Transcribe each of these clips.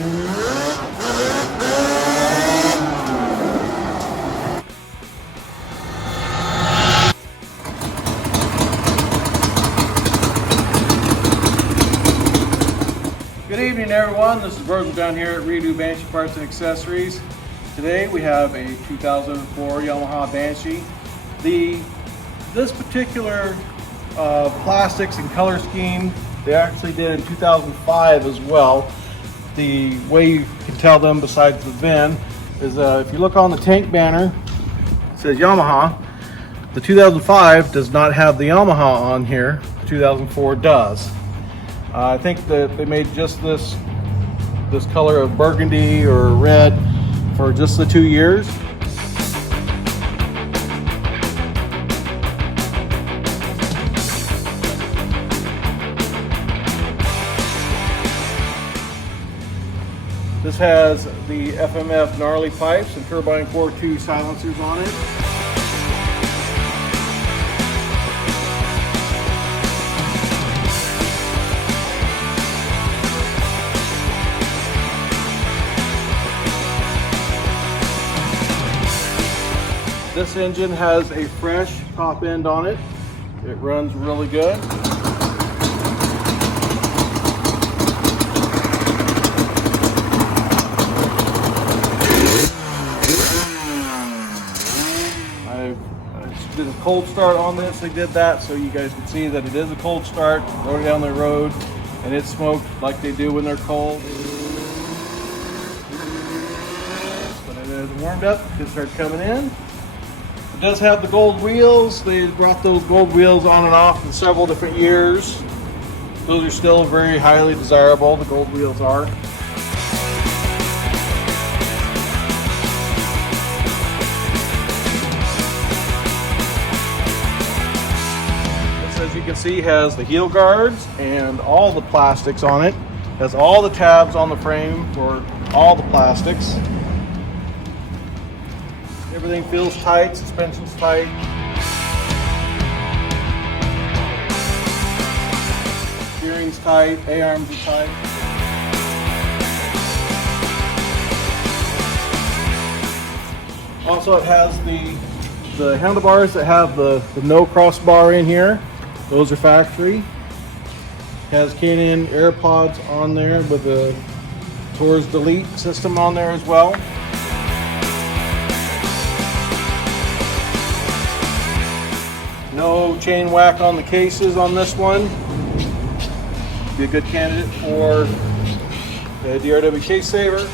Good evening, everyone. This is Virgil down here at Redo Banshee Parts and Accessories. Today we have a 2004 Yamaha Banshee. This particular plastics and color scheme they actually did in 2005 as well. The way you can tell them besides the VIN is if you look on the tank banner, it says Yamaha. The 2005 does not have the Yamaha on here. The 2004 does. I think that they made just this color of burgundy or red for just the 2 years. This has the FMF Gnarley Pipes and PowerCore2 Silencers on it. This engine has a fresh top end on it. It runs really good. I did a cold start on this. I did that so you guys can see that it is a cold start. Rode it down the road and it smoked like they do when they're cold. When it is warmed up, it starts coming in. It does have the gold wheels. They brought those gold wheels on and off in several different years. Those are still very highly desirable, the gold wheels are. This, as you can see, has the heel guards and all the plastics on it. It has all the tabs on the frame for all the plastics. Everything feels tight, suspension's tight. Steering's tight, A-arms are tight. Also, it has the handlebars that have the no crossbar in here. Those are factory. It has K&N Air Pods on there with a Tours Delete system on there as well. No chain whack on the cases on this one. Be a good candidate for the DRW case saver.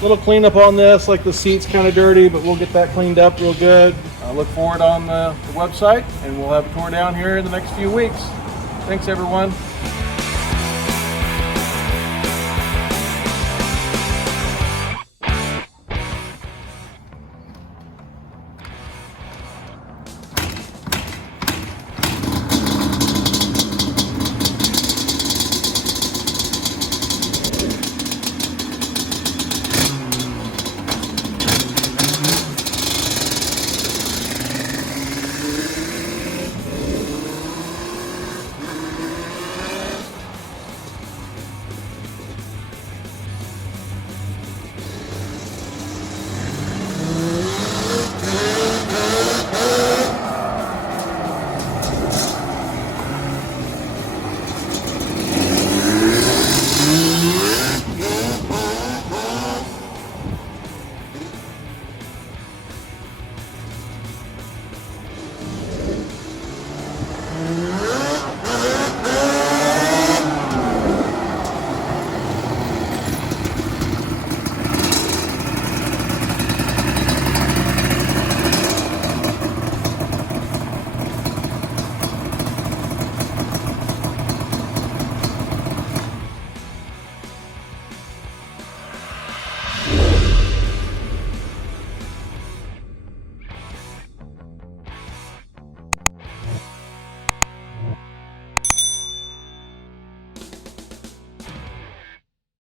Little cleanup on this, like the seat's kind of dirty, but we'll get that cleaned up real good. I look for it on the website, and we'll have a tour down here in the next few weeks. Thanks, everyone.